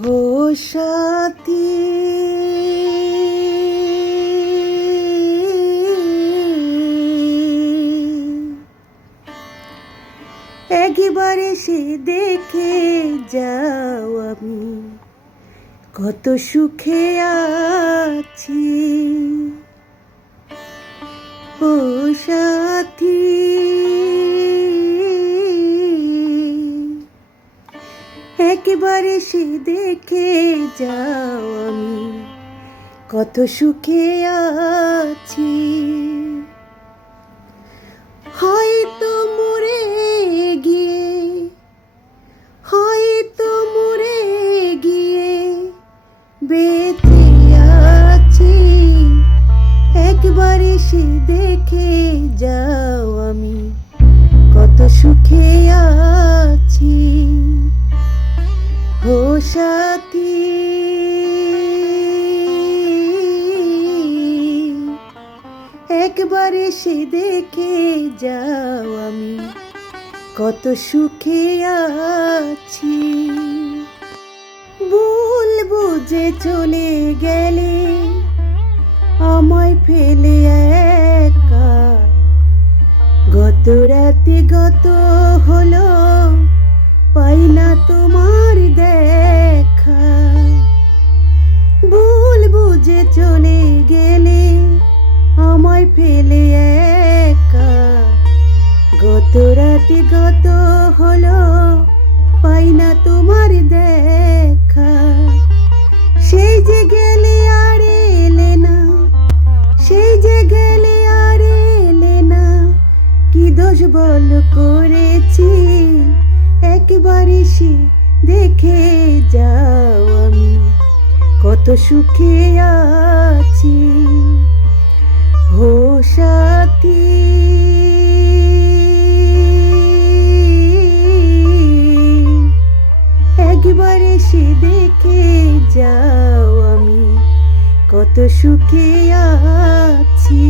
ও সাথী, একবার এসে দেখে যাও আমি কত সুখে আছি। ও সাথী, একবার এসে দেখে যাও আমি কত সুখে আছি। হয়তো মরে গিয়ে, হয়তো মরে গিয়ে বেঁচে আছি। একবার এসে দেখে যাও আমি কত সুখে আছি। ও সাথী, একবার এসে দেখে যাও আমি কত সুখে আছি। বলবো যে চলে গেলে আমায় ফেলে একা, গত রাতে গত হলো পাই না তোমার দেখা। বলবো যে চলে গেলে আমায় ফেলে একা, গত রাতে গত হলো পাই না তোমার দেখা। সেই যে গেলে আর এলে না, সেই যে গেলে আর এলে না, কি দোষ বল করেছি। একবার এসে দেখে যাও আমি কত সুখে আছি। ও সাথী, একবার এসে দেখে যাও আমি কত সুখে আছি।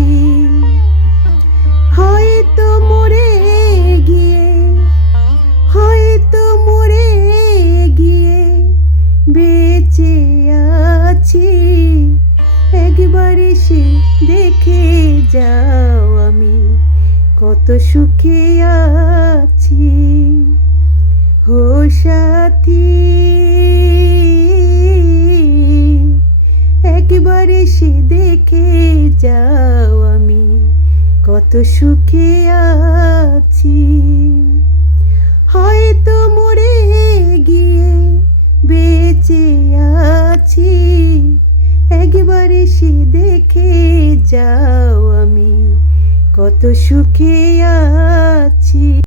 হয়তো মরে গিয়ে, হয়তো মরে গিয়ে বেঁচে আছি। একবার এসে দেখে যাও আমি কত সুখে আছি। ও সাথী, একবার এসে দেখে যাও আমি কত সুখে আছি। হয়তো মরে গিয়ে বেঁচে আছি। একবার এসে দেখে যাও আমি কত সুখে আছি।